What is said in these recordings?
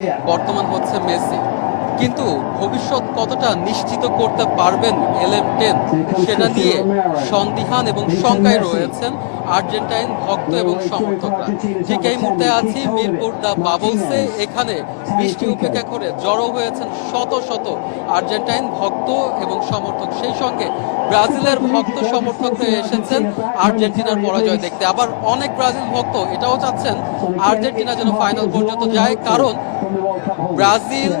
বর্তমান হচ্ছে মেসি, কিন্তু ভবিষ্যৎ কতটা নিশ্চিত করতে পারবেন LM10 সেটা নিয়ে সন্দিহান এবং শঙ্কায় রয়েছেন আর্জেন্টাইন ভক্ত এবং সমর্থকরা। ঠিক এই মুহূর্তে আছি মিরপুর দ্য বাবলসে। এখানে বৃষ্টি উপেক্ষা করে জড়ো হয়েছেন শত শত আর্জেন্টাইন ভক্ত এবং সমর্থক, সেই সঙ্গে ব্রাজিলের ভক্ত সমর্থকরা এসেছেন আর্জেন্টিনার পরাজয় দেখতে। আবার অনেক ব্রাজিল ভক্ত এটাও চাচ্ছেন আর্জেন্টিনা যেন ফাইনাল পর্যন্ত যায়, কারণ ব্রাজিল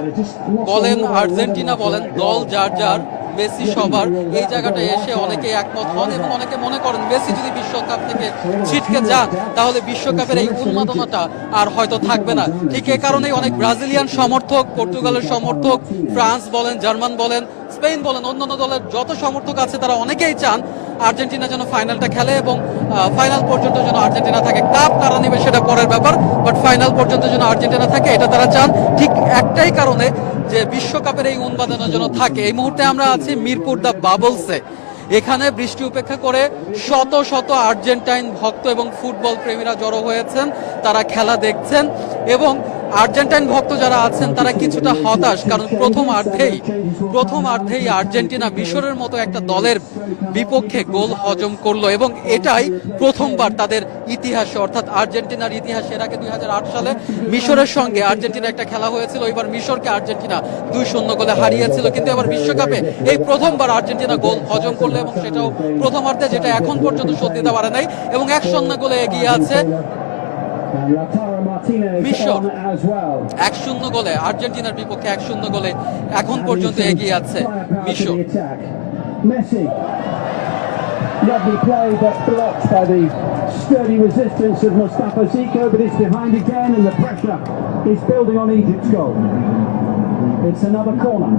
বলেন আর্জেন্টিনা বলেন দল যার যার, মেসি সবার। এই জায়গাটায় এসে অনেকে একমত হন এবং অনেকে মনে করেন মেসি যদি বিশ্বকাপ থেকে ছিটকে যান তাহলে বিশ্বকাপের এই উন্মাদনাটা আর হয়তো থাকবে না। ঠিক এই কারণেই অনেক ব্রাজিলিয়ান সমর্থক, পর্তুগালের সমর্থক, ফ্রান্স বলেন, জার্মান বলেন, স্পেন বলেন, অন্যান্য দলের যত সমর্থক আছে তারা অনেকেই চান আর্জেন্টিনা যেন ফাইনালটা খেলে এবং ফাইনাল পর্যন্ত যেন আর্জেন্টিনা থাকে। কাপ কারা নেবে সেটা পরের ব্যাপার, বাট ফাইনাল পর্যন্ত যেন আর্জেন্টিনা থাকে এটা তারা চান। ঠিক একটাই কারণে, যে বিশ্বকাপের এই উন্মাদনা যেন থাকে। এই মুহূর্তে আমরা আছি মিরপুর দ্য বাবলসে। এখানে বৃষ্টি উপেক্ষা করে শত শত আর্জেন্টাইন ভক্ত এবং ফুটবল প্রেমীরা জড়ো হয়েছেন, তারা খেলা দেখছেন এবং আর্জেন্টাইন ভক্ত যারা আছেন তারা কিছুটা হতাশ, কারণ প্রথম অর্ধেই আর্জেন্টিনা মিশরের মতো একটা দলের বিপক্ষে গোল হজম করলো এবং এটাই প্রথমবার তাদের ইতিহাসে, অর্থাৎ আর্জেন্টিনার ইতিহাসে। এর আগে 2008 সালে মিশরের সঙ্গে আর্জেন্টিনা একটা খেলা হয়েছিল, এবার মিশরকে আর্জেন্টিনা 2-0 গোলে হারিয়েছিল, কিন্তু এবার বিশ্বকাপে এই প্রথমবার আর্জেন্টিনা গোল হজম করলো এবং সেটাও প্রথমার্ধে, যেটা এখন পর্যন্ত শোধ দিতে পারে নাই এবং 1-0 গোলে এগিয়ে আছে মিশর। 1-0 গোলে আর্জেন্টিনার বিপক্ষে 1-0 গোলে এখন পর্যন্ত এগিয়ে আছে মিশর। Lovely play, but blocked by the sturdy resistance of Mustafa Zico, but it's behind again and the pressure is building on Egypt's goal. It's another corner.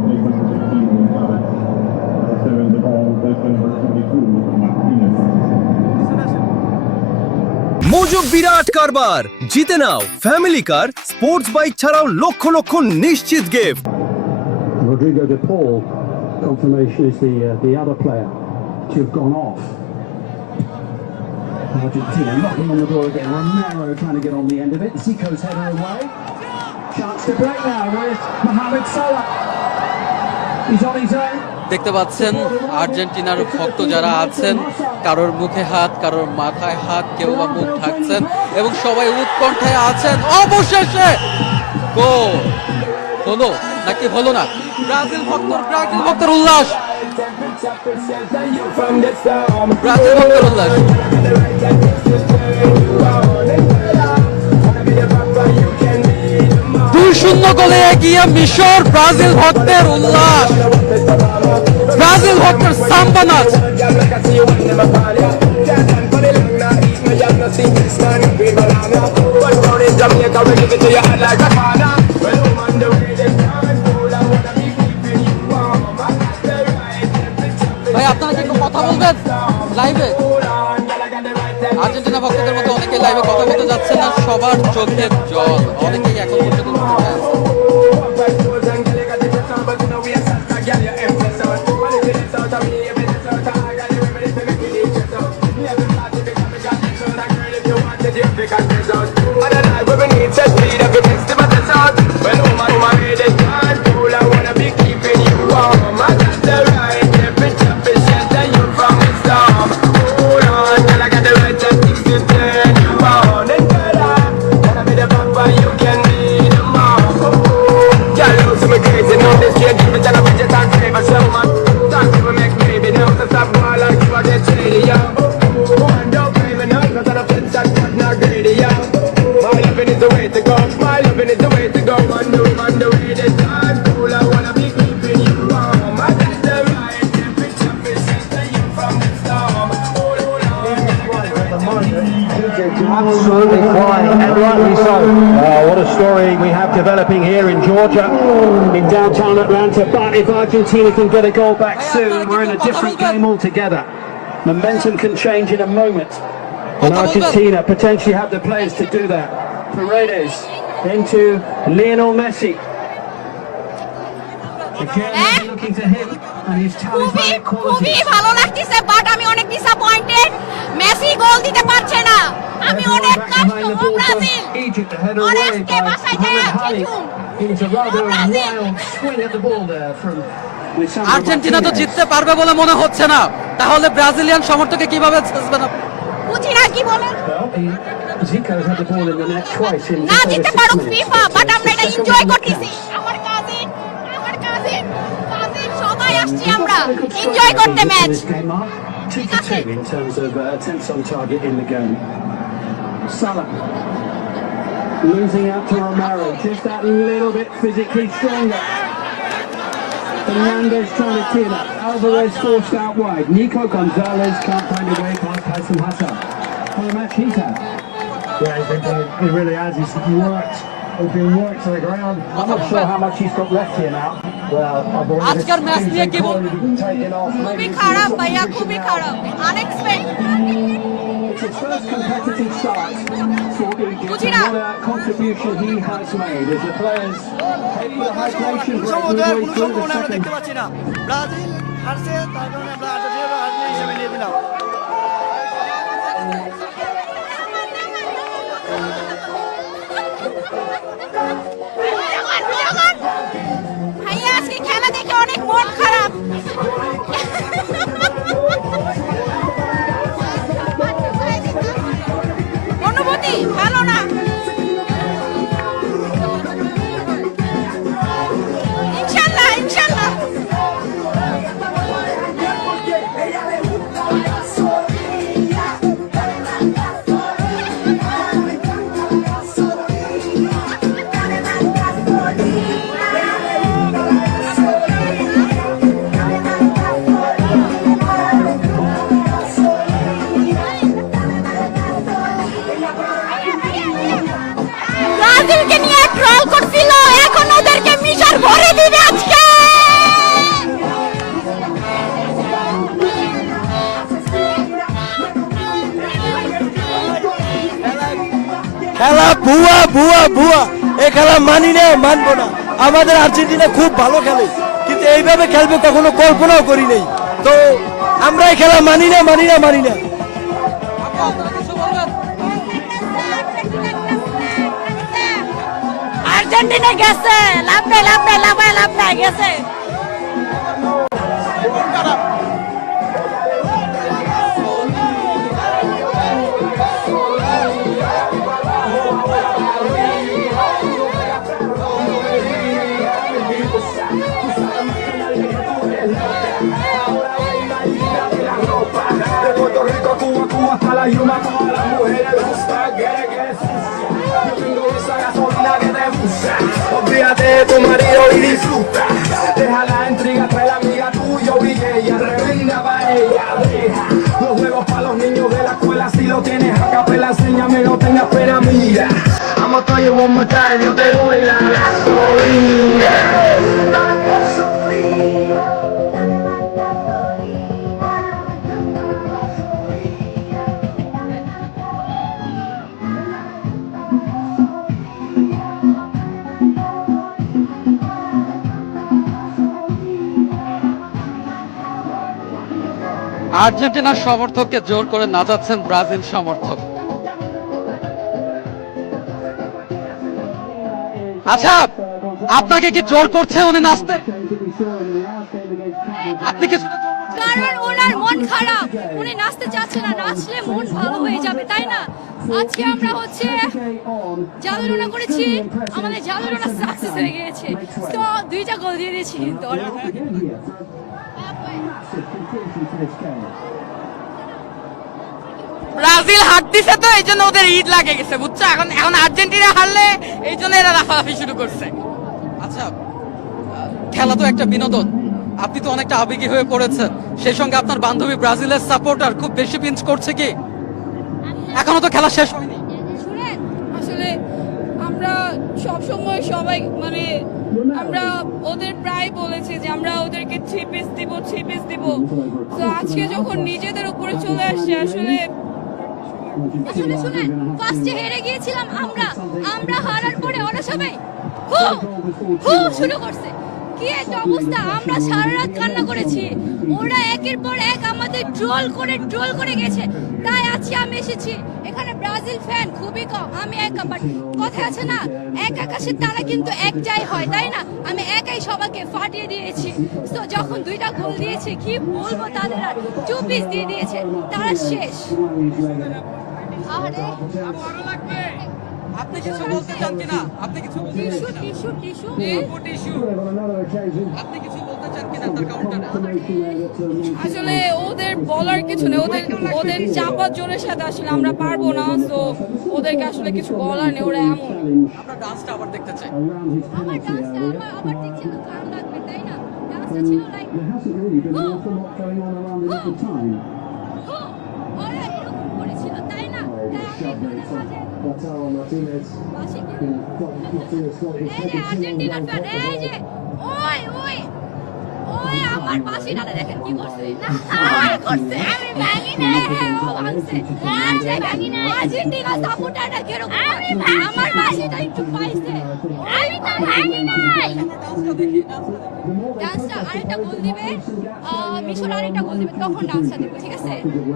মজুক বিরাট কারবার, জিতে নাও ফ্যামিলি কার, স্পোর্টস বাইক ছাড়াও লক্ষ লক্ষ নিশ্চিত gift. Rodrigo de Paul, confirmation is the other player to have gone off. Argentina knocking on the door again. Romero trying to get on the end of it. Zico's header away. Chance to break now with Mohamed Salah. He's on his own. দেখতে পাচ্ছেন আর্জেন্টিনার ভক্ত যারা আছেন, কারোর মুখে হাত, কারোর মাথায় হাত, কেউ বা মুখ ঢাকছেন এবং সবাই উৎকণ্ঠায় আছেন। অবশেষে গোল হলো নাকি হলো না, ব্রাজিল ভক্তর উল্লাস, ব্রাজিল ভক্তের উল্লাস। 2-0 গোলে এগিয়ে মিশর, ব্রাজিল ভক্তের উল্লাস, ব্রাজিল ভক্তের সাম্বা নাচ। ভাই আপনারা কি একটু কথা বলবেন লাইভে? আর্জেন্টিনা ভক্তদের মধ্যে অনেকে লাইভে কথা বলতে যাচ্ছেন না, সবার চোখের জল, অনেকেই এখন পর্যন্ত Absolutely flying, and rightly so. What a story we have developing here in Georgia, in downtown Atlanta. But if Argentina can get a goal back soon, we're in a different game altogether. Momentum can change in a moment, and Argentina potentially have the players to do that. Paredes into Lionel Messi. Again, looking to him, and he's challenged by quality. ভালো লাগতেছে, but আমি অনেক disappointed. Messi গোল দিতে পারছে না। আমি অনেক কষ্ট, ব্রাজিল অনেককে বাসায় যায় It was a rather wild swing at the ball there from Lisandro Argentina তো Martinez. জিততে পারবে বলে মনে হচ্ছে না, তাহলে ব্রাজিলিয়ান সমর্থককে কিভাবে ছেঁচবেন আপনি? বুঝি না কি বলেন। Zico's had the ball in the net twice in না just over জিততে 6 পারুক minutes. ফিফা, বাট আমরা এটা এনজয় করতেছি। আমার কাজিন সবাই আসছি আমরা এনজয় করতে match. 2-2 in terms of attempts on target in the game. Salah losing out to Romero, just that little bit physically stronger. Fernandez trying to team up. Alvarez forced out wide. Nico Gonzalez can't find a way past Hassan Hassan. For the match he's had. Yeah, he really has. He's been worked to the ground. I'm not sure how much he's got left here now. Well, I believe আজকের match নিয়ে কি বল? taken off. খুবই খারাপ ভাইয়া, খুবই খারাপ, unexpected. It's his first competitive start for Egypt. Bucci And na. what a contribution he has made as the players head for the hydration break midway through the second. দেখতে পাচ্ছি না। Brazil হারছে, তার কারণে আমরা আর্জেন্টিনা হারছে হিসেবে নিয়ে দিলাম। ভাইয়া আজকে খেলা দেখে অনেক মন খারাপ। অনুভূতি ভালো না। ইনশাআল্লাহ ইনশাআল্লাহ। ব্রাজিলকে নিয়ে ট্রল করছিল, এখন ওদেরকে মিশর ভরে দিবে আজকে। খেলা ভুয়া ভুয়া ভুয়া, এই খেলা মানি না, মানবো না। আমাদের আর্জেন্টিনা খুব ভালো খেলে, কিন্তু এইভাবে খেলবে কখনো কল্পনাও করি নাই। তো আমরা এই খেলা মানি না, মানি না, মানি না। আপু, আপনারা কিছু বলবেন? আর্জেন্টিনা গেছে, লাভ নাই লাভ নাই লাভ নাই গেছে। De Puerto Rico, Cuba, Cuba hasta la Yuma, todas las mujeres gustan, quiere sucia. Yo tengo esa gasolina que te gusta. Olvídate de tu marido y disfruta. Deja la intriga, trae la amiga tuya y ella revenda para ella. Deja los juegos para los niños de la escuela, si lo tienes a capela, enséñame, no tengas pena, mira. I'ma tell you one more time, yo te doy la gasolina. La gasolina. আর্জেন্টিনার সমর্থককে জোর করে নাচাচ্ছেন Brazil সমর্থক। আচ্ছা, আপনাকে কি জোর করছে উনি নাচতে? আপনি কি কারণ ওনার মন খারাপ, উনি নাচতে চাচ্ছে না, নাচলে মন ভালো হয়ে যাবে, তাই না? আজকে আমরা হচ্ছে জাদুরুনা করেছি, আমাদের জাদুরুনা সাকসেস হয়ে গিয়েছে, তো 2টা গোল দিয়ে দিয়েছি দল। ব্রাজিল হারতেছে তো এই জন্য ওদের ঈদ লাগে গেছে, বুঝছো? এখন এখন আর্জেন্টিনা হারলে এই জন্য এরা লাফালাফি শুরু করছে। আচ্ছা, খেলা তো একটা বিনোদন, আপনি তো অনেকটা আবেগী হয়ে পড়েছেন, সেই সঙ্গে আপনার বান্ধবী ব্রাজিলের সাপোর্টার খুব বেশি পিঞ্চ করছে কি? এখনো তো খেলা শেষ হয়নি। শুনেন, আসলে আমরা সব সময় সবাই মানে আমরা ওদের প্রায় বলেছি যে আমরা ওদেরকে 3 পিস দিব। তো আজকে যখন নিজেদের উপরে চলে আসছে, আসলে শুনেন, ফার্স্টে হেরে গিয়েছিলাম আমরা হারার পরে ওরা সবাই শুরু করছে। কি একটা অবস্থা, আমরা সারা রাত কান্না করেছি, ওরা একের পর এক আমাদের ট্রোল করে গেছে, তাই আজকে আমি এসেছি, এখানে ব্রাজিল ফ্যান খুবই কম, আমি একা। বাট কথা আছে না, এক আকাশের তারা কিন্তু একটাই হয়, তাই না? আমি একাই সবাইকে ফাটিয়ে দিয়েছি। তো যখন 2টা গোল দিয়েছে, কি বলবো, তাদের আর 2 পিস দিয়ে দিয়েছে, তারা শেষ। আরে আপনি কিছু বলতে চান কিনা? আপনি কিছু বলতে tissue tissue tissue tissue On another occasion, আপনি কিছু বলতে চান কিনা তার কাউন্টারে? আসলে ওদের বলার কিছু নেই, ওদের চাপা জোরের সাথে আসলে আমরা পারবো না। তো ওদেরকে আসলে কিছু বলার নেই, ওরা এমন। আমরা ডান্সটা আবার দেখতে চাই। around his আমার penalty ডান্সটা area. আমার দেখতে তো খারাপ লাগবে, তাই না? ডান্সটা ছিল like There hasn't really been an awful lot going on around it at the time. ওরা এরকম করেছিল, তাই না? তাই আমি ওদের মাঝে Lautaro Martinez, বাসি who got Martinez got his এই যে second আর্জেন্টিনার goal ফ্যান, এই যে ওই ওই ওই আমার বাসিটাতে দেখেন কি করছে। না ওই করছে, আমি ভাঙি না, ও ভাঙছে। না যে ভাঙি না, আর্জেন্টিনা সাপোর্টারটা কেরকম, আমার বাসিটা একটু পাইছে, আমি তো ভাঙি নাই। ডান্সটা আরেকটা গোল দিবে, মিশর আরেকটা গোল দিবে, তখন ডান্সটা দেবো, ঠিক আছে?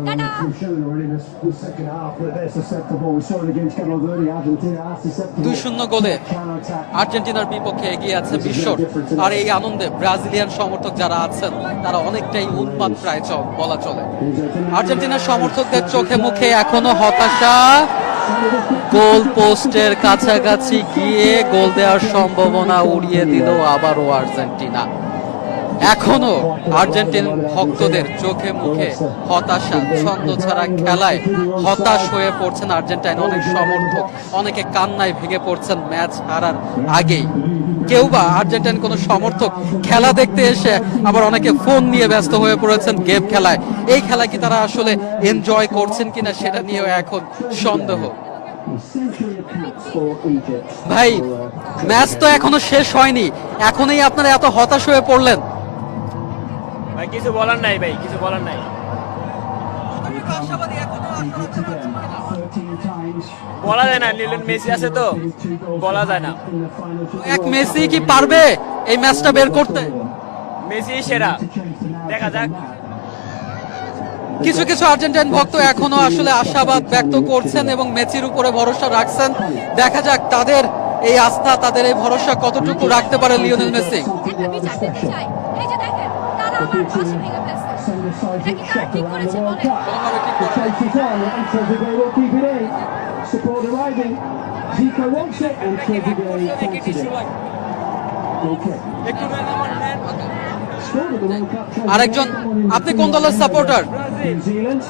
Tata. We've shown already the second half that they're susceptible. We saw it against Cabo Verde, Argentina are susceptible. 2-0 গোলে Counter-attack. আর্জেন্টিনার বিপক্ষে এগিয়ে আছে বিশ্বর। আর এই আনন্দে ব্রাজিলিয়ান সমর্থক যারা আছেন তারা অনেকটাই উন্মাদ প্রায় বলা চলে। আর্জেন্টিনার সমর্থকদের চোখে মুখে এখনো হতাশা। গোল পোস্টের কাছাকাছি গিয়ে গোল দেওয়ার সম্ভাবনা উড়িয়ে দিল আবারও আর্জেন্টিনা। এখনো আর্জেন্টিন ভক্তদের চোখে মুখে হতাশা, ছন্দ ছাড়া খেলায় হতাশ হয়ে পড়ছেন আর্জেন্টাইন অনেক সমর্থক, অনেকে কান্নায় ভেঙে পড়ছেন ম্যাচ হারার আগেই। কেউ বা আর্জেন্টাইন কোনো সমর্থক খেলা দেখতে এসে আবার অনেকে ফোন নিয়ে ব্যস্ত হয়ে পড়েছেন গেম খেলায়। এই খেলা কি তারা আসলে এনজয় করছেন কিনা সেটা নিয়েও এখন সন্দেহ। ভাই, ম্যাচ তো এখনো শেষ হয়নি, এখনই আপনারা এত হতাশ হয়ে পড়লেন? ভাই কিছু বলার নাই, ভাই কিছু বলার নাই। বলা যায় না, লিওনেল মেসি আছে তো বলা যায় না। এক মেসি কি পারবে এই ম্যাচটা বের করতে? মেসি সেরা, দেখা যাক। কিছু কিছু আর্জেন্টাইন ভক্ত এখনো আসলে আশাবাদ ব্যক্ত করছেন এবং মেসির উপরে ভরসা রাখছেন। দেখা যাক তাদের এই আস্থা, তাদের এই ভরসা কতটুকু রাখতে পারে লিওনেল মেসি। একটা বিচার দিতে চাই, এই যে দেখেন, তারা আমার বাসি ভেঙে ফেলছে, এটা কি তারা ঠিক করেছে বলে? কোনোভাবে ঠিক করে Chase it on, and Trezeguet will keep it in. Support arriving. Zico wants it, and Trezeguet takes it in. Okay. Scored at the World Cup. Trezeguet. আরেকজন, আপনি কোন দলের সাপোর্টার? New Zealand.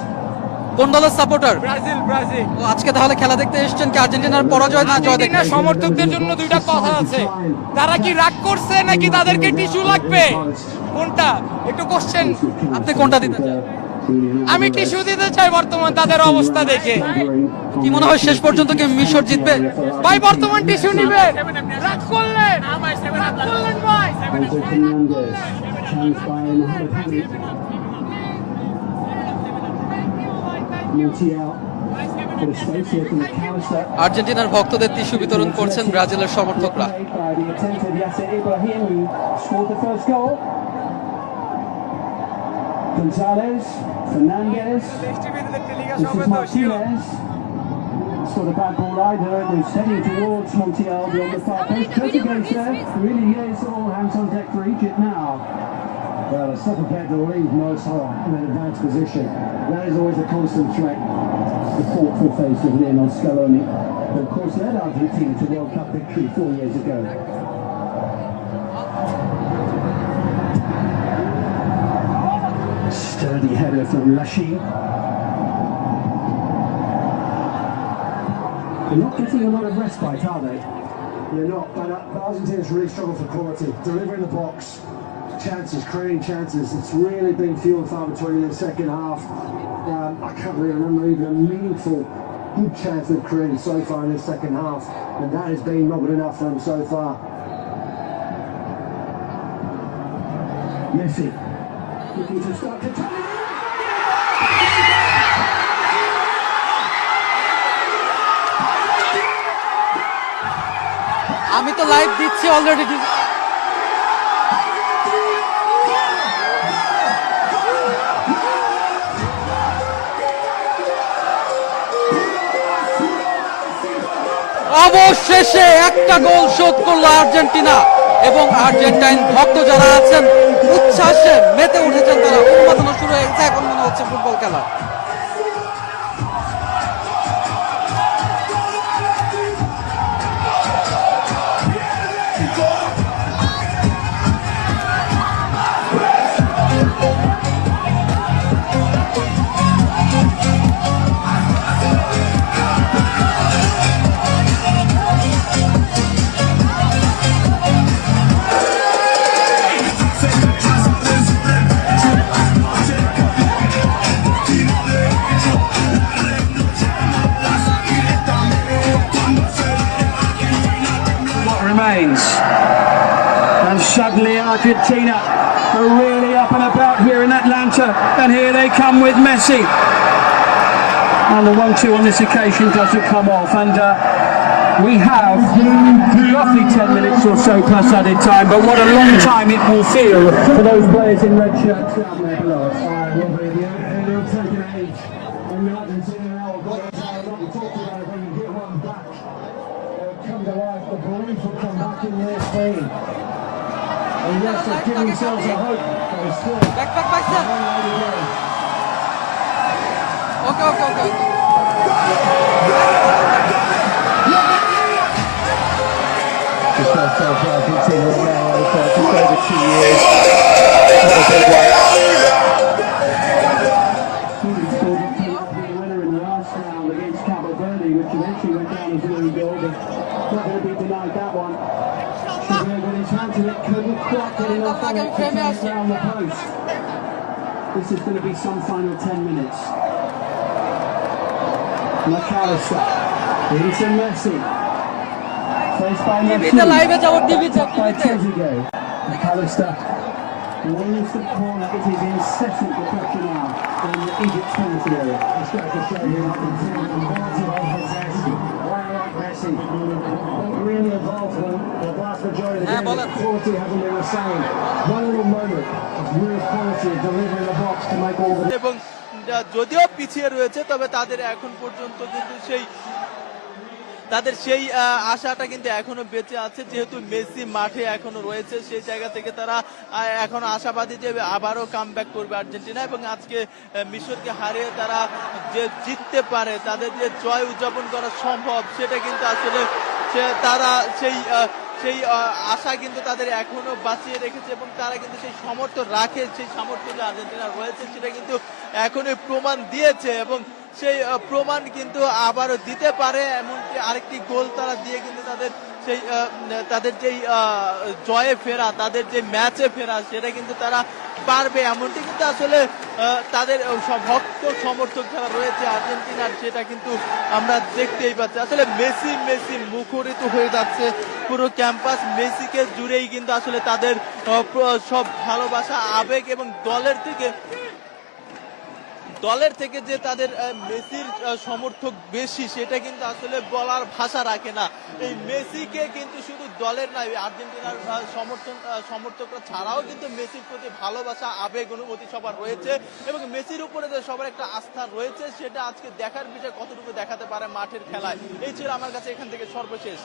কোন দলের সাপোর্টার? Brazil Brazil. ও আজকে তাহলে খেলা দেখতে এসেছেন কি আর্জেন্টিনার পরাজয় না জয় দেখতে? সমর্থকদের জন্য দুইটা কথা আছে, তারা কি রাগ করছে নাকি তাদেরকে টিস্যু লাগবে, কোনটা একটু কোশ্চেন। আপনি কোনটা দিতে চান? আমি টিস্যু দিতে চাই বর্তমান তাদের অবস্থা দেখে। কি মনে হয় শেষ পর্যন্ত কি মিশর জিতবে? ভাই বর্তমান টিস্যু নিবে, রাগ করলেন, রাগ করলেন ভাই। Enzo Fernandez. Challenged by Mohamed Hani. Montiel. Bit of space here from the counter. আর্জেন্টিনার ভক্তদের টিস্যু বিতরণ করছেন ব্রাজিলের সমর্থকরা। By the attempt of Yasser Ibrahim, who scored the first goal. Gonzalez, Fernandez, this is Martinez. It's got a bad ball either, and he's heading towards Montiel beyond the far post. Trezeguet's there, really is all hands on deck for Egypt now. Well, a stop prepared to leave Mo Salah in an advanced position. That is always a constant threat. The thoughtful face of Lionel Scaloni, who of course led Argentina to World Cup victory 4 years ago. Sturdy header from Lachine. They're not getting a lot of respite, are they? They're not, but Argentina's really struggled for quality. Delivering the box, chances, creating chances. It's really been few and far between in the second half. I can't really remember even a meaningful, good chance they've created so far in this second half, and that has been not good enough for them so far. Messi looking to start to turn it. আমি তো live দিচ্ছি already. অবশেষে একটা গোল শোধ করলো Argentina এবং Argentine ভক্ত যারা আছেন উচ্ছ্বাসে মেতে উঠেছেন, তারা উন্মাদনা শুরু হয়ে গেছে। এখন মনে হচ্ছে ফুটবল খেলা। What remains? And suddenly Argentina are really up and about here in Atlanta, and here they come with Messi. And the 1-2 on this occasion doesn't come off, and we have roughly 10 minutes or so plus added time, but what a long time it will feel for those players in red shirts down there below us. And yes, they're giving themselves a hope, but it's still Back, sir. Okay. just first time for Argentina now for just over 2 years. What a big one. Winner in the last round against Cabo Verde, which eventually went down as a winning goal, but not going to be denied that one. Should have got his hands in it, couldn't quite get enough on it to turn it round the post. This is going to be some final 10 minutes. McAllister into Messi. Faced by Messi. টিভিতে লাইভে যাবো, টিভিতে By Trezeguet. McAllister wins the corner. It is incessant deflection now in Egypt's penalty area. It's got to show you quality of possession. Right like Messi. Not really involved in the vast majority of the game. The quality hasn't been the same. One little moment of real quality of delivering the box to make all the এবং যদিও পিছিয়ে রয়েছে, তবে তাদের এখন পর্যন্ত কিন্তু তাদের সেই আশাটা কিন্তু এখনো বেঁচে আছে, যেহেতু মেসি মাঠে এখনো রয়েছে। সেই জায়গা থেকে তারা এখনো আশাবাদী যে আবারও কামব্যাক করবে আর্জেন্টিনা, এবং আজকে মিশরকে হারিয়ে তারা যে জিততে পারে, তাদের যে জয় উদযাপন করা সম্ভব, সেটা কিন্তু আসলে তারা সেই আশা কিন্তু তাদের এখনো বাঁচিয়ে রেখেছে, এবং তারা কিন্তু সেই সামর্থ্য রাখে। সেই সামর্থ্য যে আর্জেন্টিনা রয়েছে সেটা কিন্তু এখনই প্রমাণ দিয়েছে, এবং সেই প্রমাণ কিন্তু আবারও দিতে পারে। এমনকি আরেকটি গোল তারা দিয়ে কিন্তু তাদের যেই জয়ে ফেরা, তাদের যে ম্যাচে ফেরা, সেটা কিন্তু তারা পারবে। এমনটি কিন্তু আসলে তাদের ভক্ত সমর্থক যারা রয়েছে আর্জেন্টিনার, সেটা কিন্তু আমরা দেখতেই পাচ্ছি। আসলে মেসি মুখরিত হয়ে যাচ্ছে পুরো ক্যাম্পাস। মেসিকে জুড়েই কিন্তু আসলে তাদের সব ভালোবাসা, আবেগ, এবং দলের থেকে যে তাদের মেসির সমর্থক বেশি, সেটা কিন্তু আসলে বলার ভাষা রাখে না। এই মেসিকে কিন্তু শুধু দলের নয়, আর্জেন্টিনার সমর্থকরা ছাড়াও কিন্তু মেসির প্রতি ভালোবাসা, আবেগ, অনুভূতি সবার রয়েছে, এবং মেসির উপরে যে সবার একটা আস্থা রয়েছে, সেটা আজকে দেখার বিষয় কতটুকু দেখাতে পারে মাঠের খেলায়। এই ছিল আমার কাছে এখান থেকে সর্বশেষ।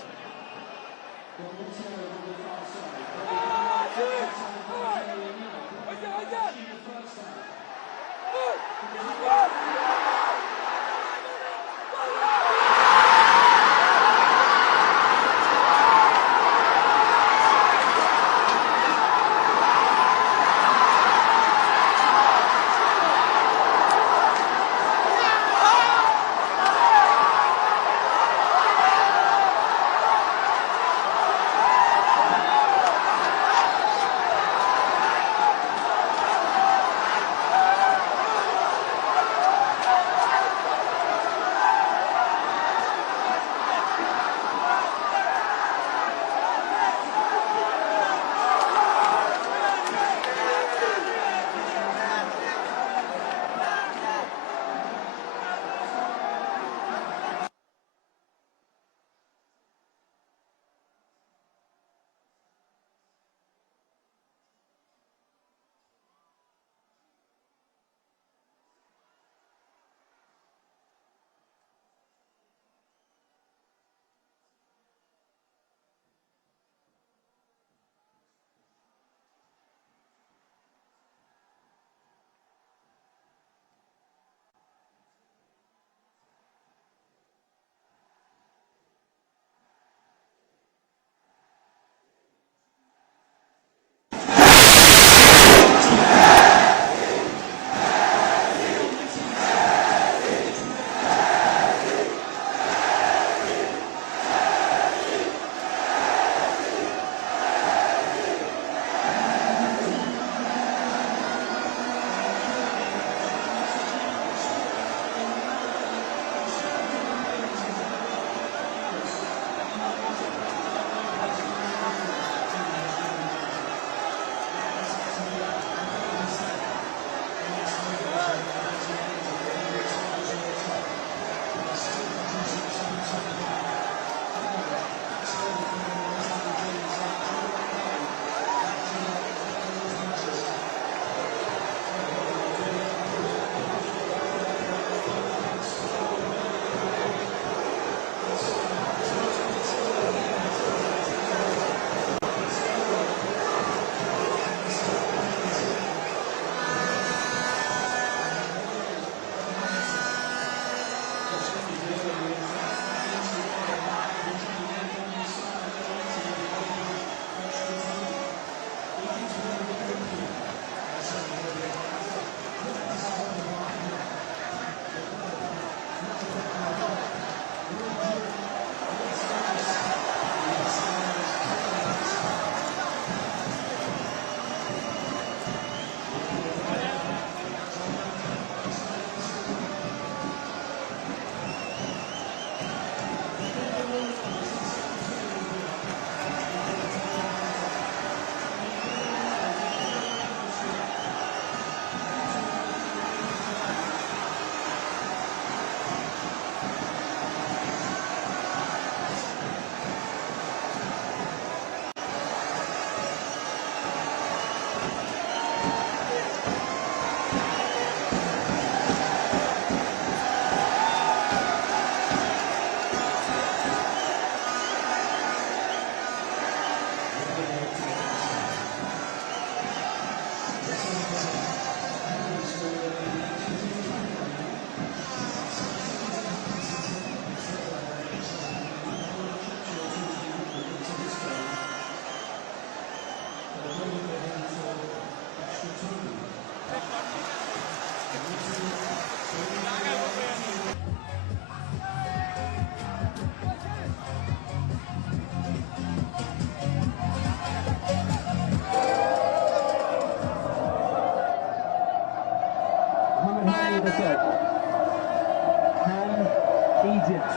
Egypt.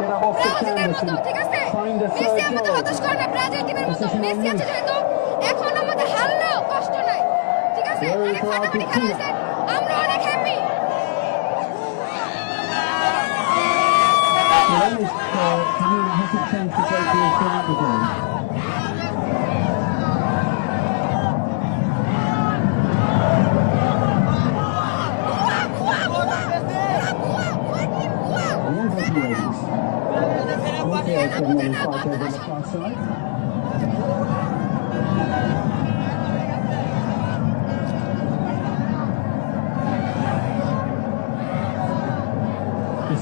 Get up off the canvas and find a Messi third আমাদের goal. হতাশ করে না, ব্রাজিল টিমের মতো। মেসি আছে যেহেতু এখন আমাদের হারলেও কষ্ট নাই, ঠিক আছে? অনেক ফাটাফাটি খেলা হয়েছে, আমরা অনেক happy. Cameroon has a chance to take the front again.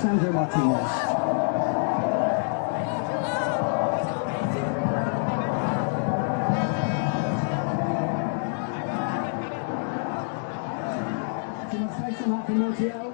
Sandro Martinez. Too much space on that for Montiel.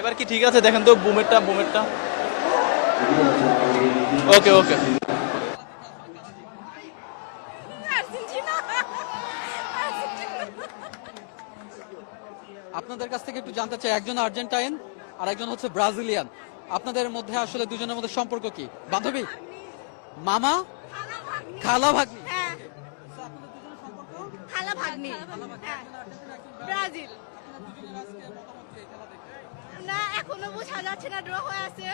এবার কি ঠিক আছে? দেখেন তো বুমেরটা ওকে ওকে। আপনাদের কাছ থেকে একটু জানতে চাই, একজন আর্জেন্টাইন আর একজন হচ্ছে ব্রাজিলিয়ান, আপনাদের মধ্যে আসলে দুজনের মধ্যে সম্পর্ক কি? বান্ধবী, মামা, খালা, ভাগ্নি? হ্যাঁ, খালা ভাগ্নি। হ্যাঁ, ব্রাজিল। না, এখনো বোঝা যাচ্ছে না, ড্র হয়ে আছে,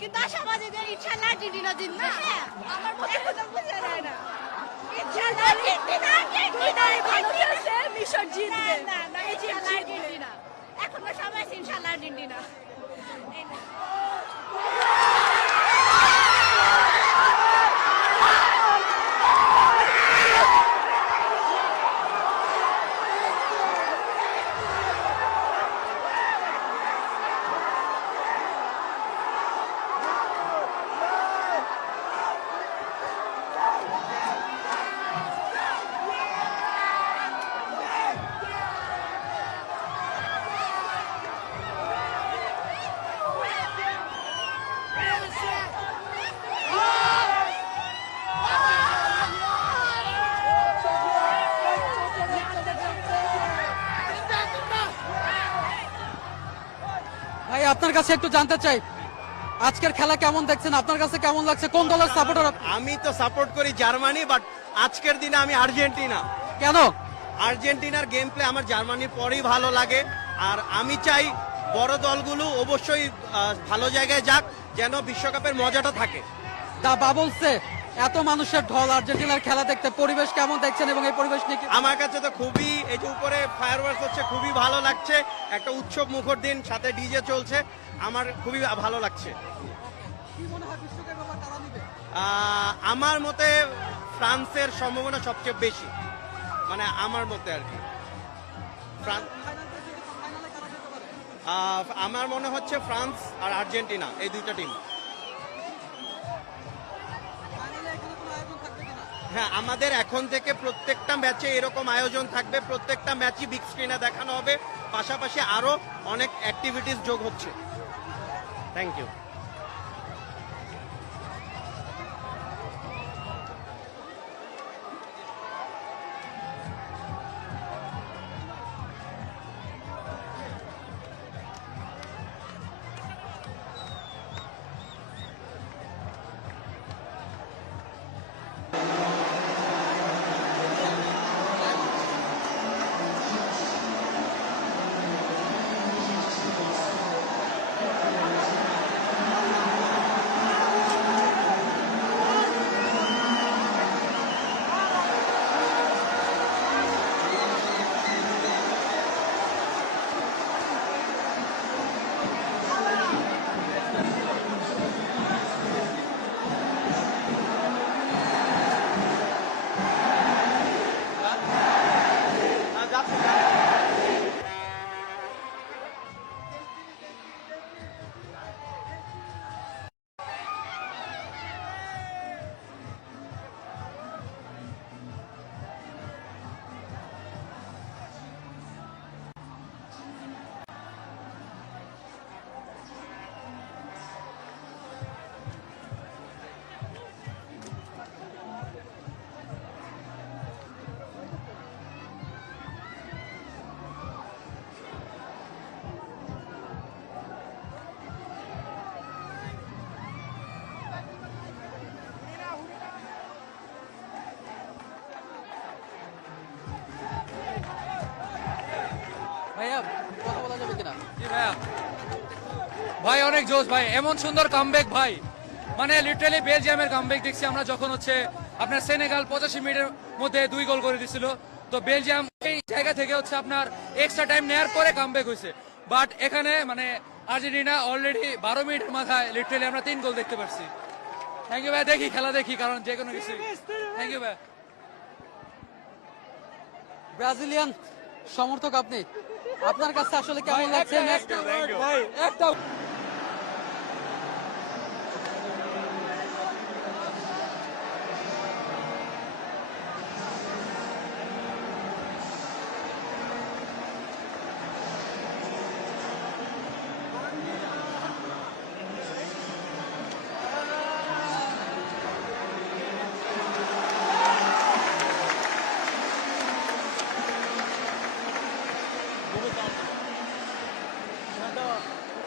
কিন্তু আশাবাদী যে ইনশাআল্লাহ আর্জেন্টিনা জিতবে। আমার মতে এখনো বোঝা যায় না। ইনশাআল্লাহ আর্জেন্টিনা ভালো খেলছে, মিশর জিতবে। না, ইনশাআল্লাহ আর্জেন্টিনা। ভাই আপনার কাছে একটু জানতে চাই, আজকের খেলা কেমন দেখছেন? আপনার কাছে কেমন লাগছে? কোন দলের সাপোর্টার? আমি তো সাপোর্ট করি জার্মানি, বাট আজকের দিনে আমি আর্জেন্টিনা। কেন? আর্জেন্টিনার গেম প্লে আমার জার্মানির পরেই ভালো লাগে, আর আমি চাই বড় দলগুলো অবশ্যই ভালো জায়গায় যাক, যেন বিশ্বকাপের মজাটা থাকে। দা বাবলসে এত মানুষের ঢল আর্জেন্টিনার খেলা দেখতে, পরিবেশ কেমন দেখছেন এবং এই পরিবেশ নিয়ে কি? আমার কাছে তো খুবই, এই যে উপরে ফায়ারওয়ার্কস হচ্ছে, খুবই ভালো লাগছে। একটা উৎসব মুখর দিন, সাথে ডিজে চলছে, আমার খুবই ভালো লাগছে। আমার মতে ফ্রান্সের সম্ভাবনা সবচেয়ে বেশি, মানে আমার মতে আর কি। আমার মনে হচ্ছে ফ্রান্স আর আর্জেন্টিনা, এই দুইটা টিম। হ্যাঁ, আমাদের এখন থেকে প্রত্যেকটা ম্যাচে এরকম আয়োজন থাকবে, প্রত্যেকটা ম্যাচই বিগ স্ক্রিনে দেখানো হবে, পাশাপাশি আরো অনেক অ্যাক্টিভিটিস যোগ হচ্ছে। Thank you. ভাইয়া কথা বলা যাবে কিনা? জি ভাইয়া, ভাই অনেক জোশ ভাই, এমন সুন্দর কামব্যাক ভাই, মানে লিটারালি বেলজিয়ামের কামব্যাক দেখছি আমরা, যখন হচ্ছে আপনার সেনেগাল 85 মিনিটের মধ্যে 2 গোল করে দিছিল, তো বেলজিয়াম এই জায়গা থেকে হচ্ছে আপনার এক্সট্রা টাইম নেওয়ার পরে কামব্যাক হয়েছে, বাট এখানে মানে আর্জেন্টিনা অলরেডি 12 মিনিটের মাথায় লিটারালি আমরা 3 গোল দেখতে পাচ্ছি। থ্যাংক ইউ ভাই, দেখি খেলা দেখি, কারণ যে কোনো কিছু। থ্যাংক ইউ ভাই। ব্রাজিলিয়ান সমর্থক আপনি, আপনার কাছে আসলে কেমন লাগছে? ভাই একটা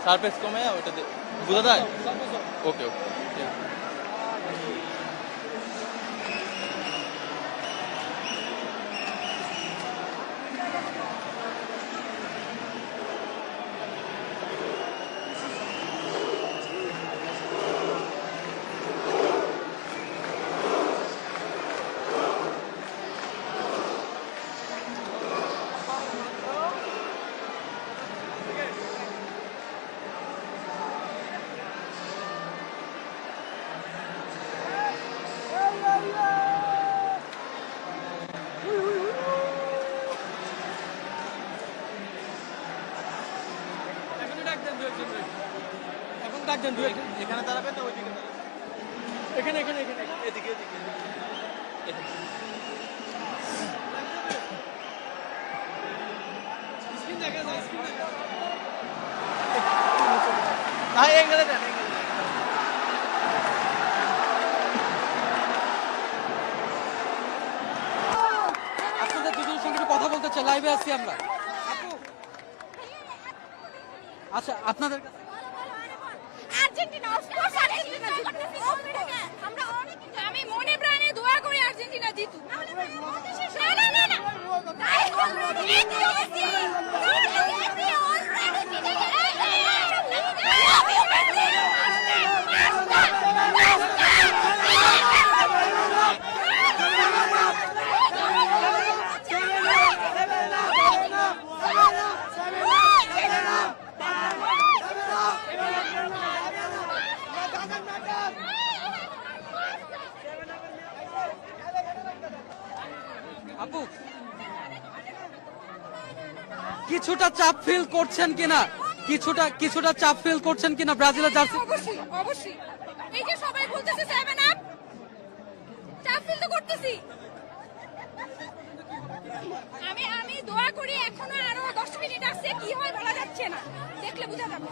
সারফেস কমে ওইটাতে বোঝা যায়। ওকে ওকে। এখন ডাকবেন দুই এখানে দাঁড়াবেন না ওইদিকে দাঁড়াবেন? এখানে এখানে এখানে এদিকে এদিকে স্ক্রিন দেখা যায় স্ক্রিন দেখা যায় হ্যাঁ এঙ্গেলে দেন এঙ্গেলে দেন। আপনাদের দুজনের সঙ্গে একটু কথা বলতে চাই, লাইভে আছি আমরা। আচ্ছা, আপনাদের কাছে আর্জেন্টিনা, অফ কোর্স আর্জেন্টিনা জিতবে। আমরা অনেক, আমি মনে প্রাণে দোয়া করি আর্জেন্টিনা জিতুক। না না না না, অলরেডি মেসি অলরেডি জিতে গেছে। আপু, কিছুটা চাপ ফিল করছেন কিনা? কিছুটা চাপ ফিল করছেন কিনা ব্রাজিলের জার্সি? অবশ্যই অবশ্যই, এই যে সবাই বলতেছে 7 আপ, চাপ ফিল তো করতেছি। আমি দোয়া করি এখনো আরো 10 মিনিট আছে, কি হয় বলা যাচ্ছে না, দেখলে বোঝা যাবে।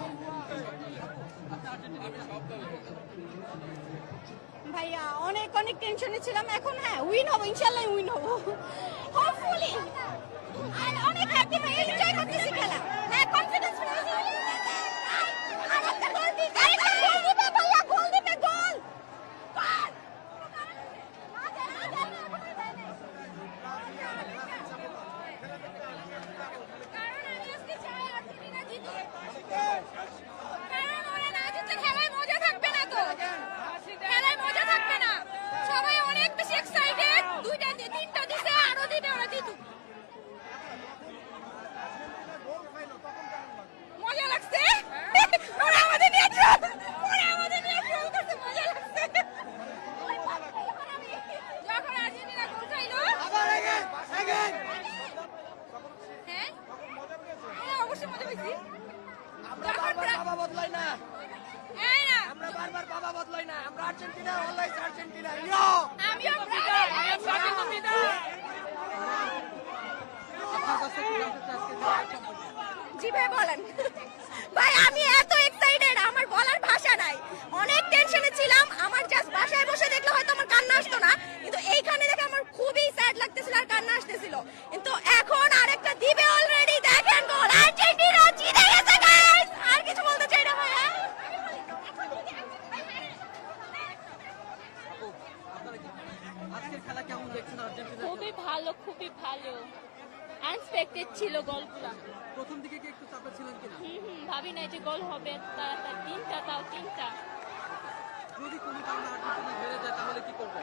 ভাইয়া অনেক অনেক টেনশনে ছিলাম, এখন হ্যাঁ উইন হবো, ইনশাআল্লাহ উইন হবো, হোপফুলি। আর অনেক হ্যাপি, এনজয় করতেছি খেলা, হ্যাঁ কনফিডেন্স রয়েছে। আরেকটা গোল দিবে, আরেকটা গোল দিবে ভাইয়া, গোল দিবে, গোল গোল। কারণ আমি আজকে চাই আর্জেন্টিনা জিতুক, কারণ ওরা না জিতলে খেলায় মজা থাকবে না, তো খেলায় মজা থাকবে না। সবাই অনেক বেশি এক্সাইটেড, দুইটা তিনটা দিছে, আরো দিনে ওরা জিতুক। মজা লাগছে, ওরা আমাদের নিয়ে ট্রোল, ওরা আমাদের নিয়ে ট্রোল করতে মজা লাগছে। যখন আর্জেন্টিনা গোল খাইলো হ্যাঁ হ্যাঁ অবশ্যই মজা পেয়েছি। বাবা বদলাই না, এই না আমরা বারবার বাবা বদলাই না, আমরা আর্জেন্টিনা অলওয়েজ আর্জেন্টিনা। আমিও জি ভাই বলেন। ভাই আমি এত এক্সাইটেড, আমার বলার ভাষা নাই, অনেক টেনশনে ছিলাম। আমার জাস্ট বাসায় বসে দেখলে হয়তো আমার কান্না আসতো না, কিন্তু এইখানে দেখে আমার খুবই স্যাড লাগতেছিল আর কান্না আসতেছিল। কিন্তু এখন আরেকটা দিবে অলরেডি, দেখেন গোল, আর্জেন্টিনা জিতে গেছে গাইস। আর কিছু বলতে চাই না ভাইয়া। আজকের খেলা কেমন দেখছেন আর্জেন্টিনা? খুবই ভালো, খুবই ভালো, আনএক্সপেক্টেড ছিল গোলগুলা। প্রথম দিকে কি একটু চাপে ছিলেন কিনা? ভাবি নাই যে গোল হবে, তাড়াতাড়ি তিনটা, তাও তিনটা। যদি কোনো কারণে আর্জেন্টিনা হেরে যায় তাহলে কি করবে?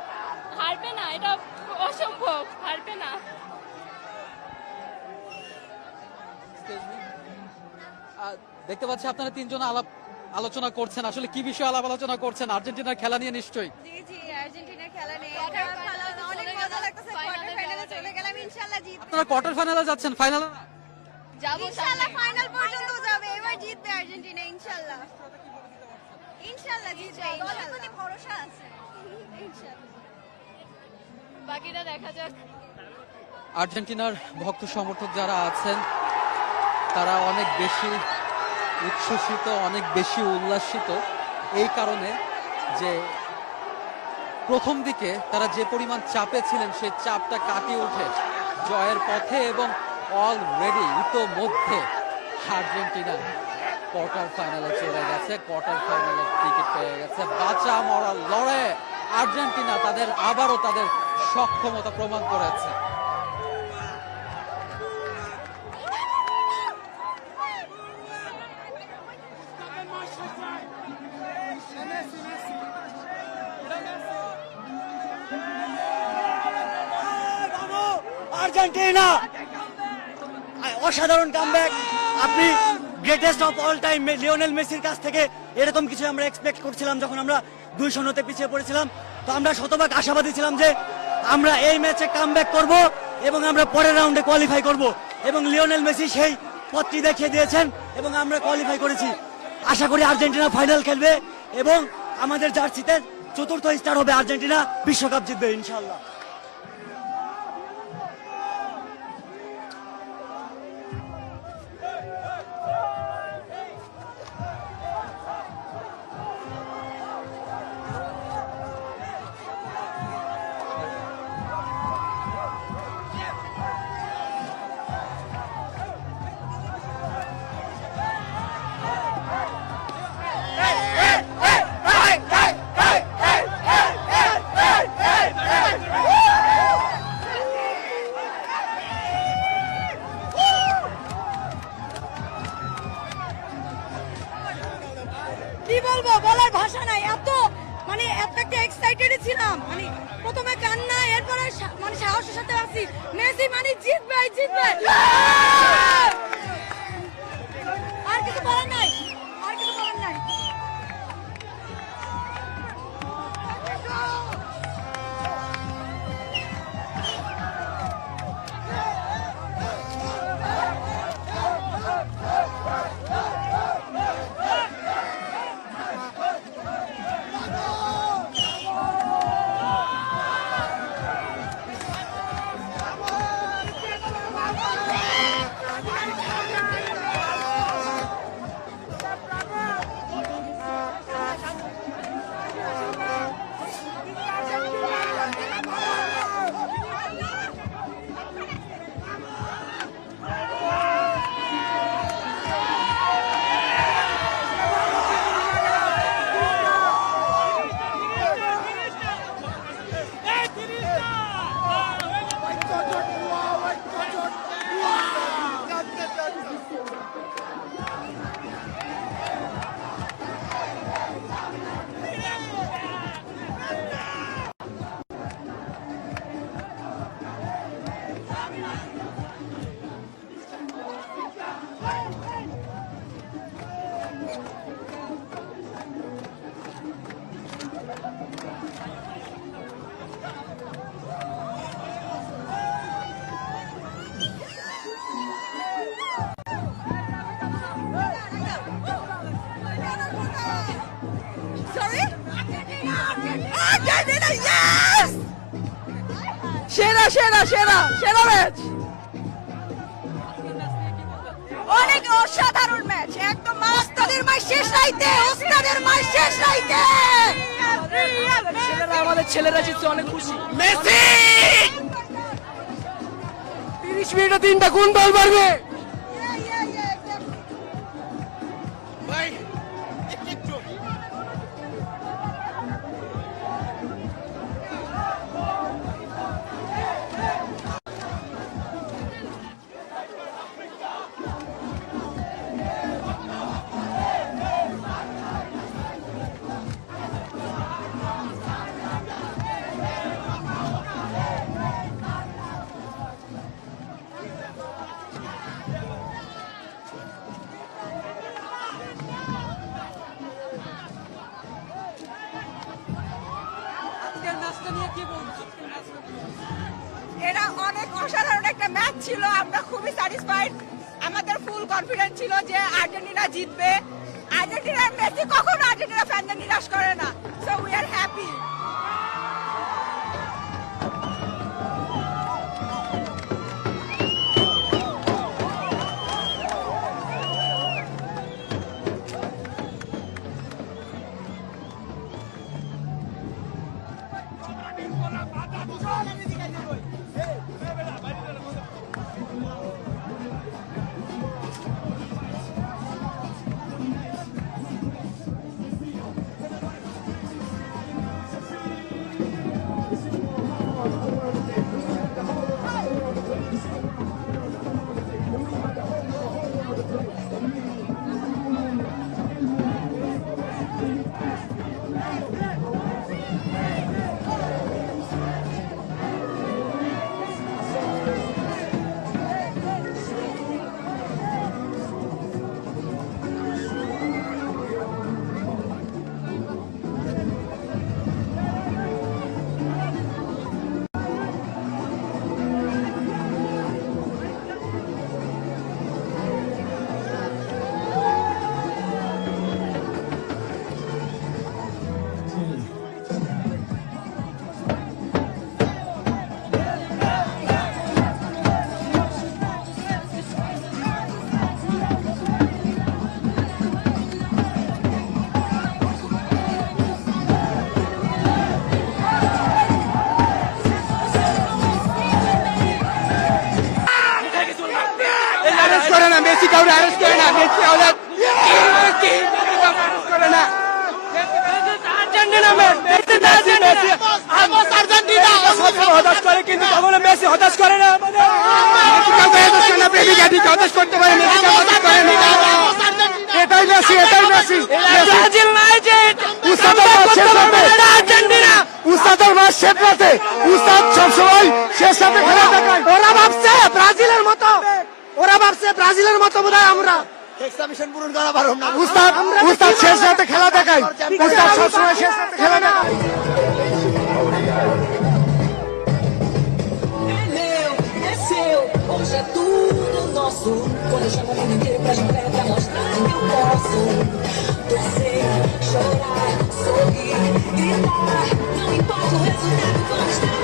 হারবে না, এটা অসম্ভব, হারবে না। দেখতে পাচ্ছি আপনারা তিনজন আলোচনা করছেন, আসলে কি বিষয়ে আলোচনা করছেন? আর্জেন্টিনার খেলা নিয়ে নিশ্চয়ই। জি জি, আর্জেন্টিনার খেলা নেই, এটা খেলা অনেক মজা লাগতেছে। কোয়ার্টার ফাইনালে চলে গেলাম, ইনশাআল্লাহ জিতবে। আপনারা কোয়ার্টার ফাইনালে যাচ্ছেন, ফাইনালে যাবো, ইনশাআল্লাহ ফাইনাল পর্যন্ত যাবে, এবার জিতবে আর্জেন্টিনা, ইনশাআল্লাহ ইনশাআল্লাহ জিতবে, দলের প্রতি ভরসা আছে, ইনশাআল্লাহ। বাকিটা দেখা যাক। আর্জেন্টিনার ভক্ত সমর্থক যারা আছেন তারা অনেক বেশি উচ্ছ্বসিত, অনেক বেশি উল্লাসিত, এই কারণে যে প্রথম দিকে তারা যে পরিমাণ চাপে ছিলেন সেই চাপটা কাটিয়ে উঠে জয়ের পথে, এবং অলরেডি ইতোমধ্যে আর্জেন্টিনা কোয়ার্টার ফাইনালে চলে গেছে, কোয়ার্টার ফাইনালের টিকিট পেয়ে গেছে। বাঁচা মরা লড়ে আর্জেন্টিনা আবারও তাদের সক্ষমতা প্রমাণ করেছে। আর্জেন্টিনা অসাধারণ কামব্যাক। আপনি greatest of all time Lionel মেসির কাছ থেকে এরকম কিছু আমরা এক্সপেক্ট করছিলাম যখন আমরা 2-0 পিছিয়ে পড়েছিলাম। তো আমরা শতভাগ আশাবাদী ছিলাম যে আমরা এই ম্যাচে কামব্যাক করব এবং আমরা পরের রাউন্ডে কোয়ালিফাই করব, এবং লিওনেল মেসি সেই পথটি দেখিয়ে দিয়েছেন এবং আমরা কোয়ালিফাই করেছি। আশা করি আর্জেন্টিনা ফাইনাল খেলবে এবং আমাদের জার্সিতে 4র্থ স্টার হবে, আর্জেন্টিনা বিশ্বকাপ জিতবে ইনশাআল্লাহ। কি বলবো, বলার ভাষা নাই। এত একটা এক্সাইটেড ছিলাম, প্রথমে কান্না, এরপরে সাহসের সাথে আছি মেসি জিতবে জিতবে। আর কিছু বলার নাই, আর কিছু বলার নাই। সেরা সেরা সেরা সেরা ম্যাচ, অনেক অসাধারণ ম্যাচ, একদম ওস্তাদের ম্যাচ শেষ রাইতে, ওস্তাদের ম্যাচ শেষ রাইতে। আমাদের ছেলেরা জিতছে, অনেক খুশি। মেসি 30 মিনিটে 3টা কোন দল পারবে? এটা অনেক অসাধারণ একটা ম্যাচ ছিল, আমরা খুবই স্যাটিসফাইড। আমাদের ফুল কনফিডেন্স ছিল যে আর্জেন্টিনা জিতবে। আর্জেন্টিনার মেসি কখনো আর্জেন্টিনা ফ্যানদের নিরাশ করে না, so we are happy. Messi কাউরে অ্যারেস্ট করে না, মেসি কাউরে করে না। হতাশ করে কিন্তু কখনো মেসি হতাশ করে না। এটাই মেসি, এটাই মেসি। ব্রাজিল নাই যে আর্জেন্টিনা উস্তাদের মাস শেষ রাতে উস্তাদ সবসময় শেষ রাতে খেলা দেখায়। ওরা ভাবছে ব্রাজিলের মতো, ওরা ভাবছে ব্রাজিলের মতো বোধহয় আমরা উস্তাদ উস্তাদ শেষ রাতে খেলা দেখায়, উস্তাদ সবসময় শেষ রাতে খেলা দেখায়। Hoje é tudo nosso. Quando eu chamo o mundo inteiro pra jogar, pra mostrar que eu posso. Torcer, chorar, sorrir, gritar. Não importa o resultado, vamos estar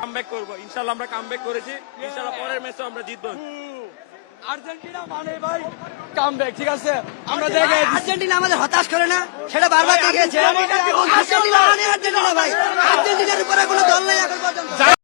comeback করব ইনশাআল্লাহ। আমরা কামব্যাক করেছি, ইনশাআল্লাহ পরের ম্যাচে আমরা জিতবো। আর্জেন্টিনা মানে ভাই কামব্যাক, ঠিক আছে? আমরা দেখে আর্জেন্টিনা আমাদের হতাশ করে না, সেটা বারবার দেখিয়েছে। আর্জেন্টিনা মানে আর্জেন্টিনা ভাই, আর্জেন্টিনার উপরে কোনো দল নেই এখন পর্যন্ত।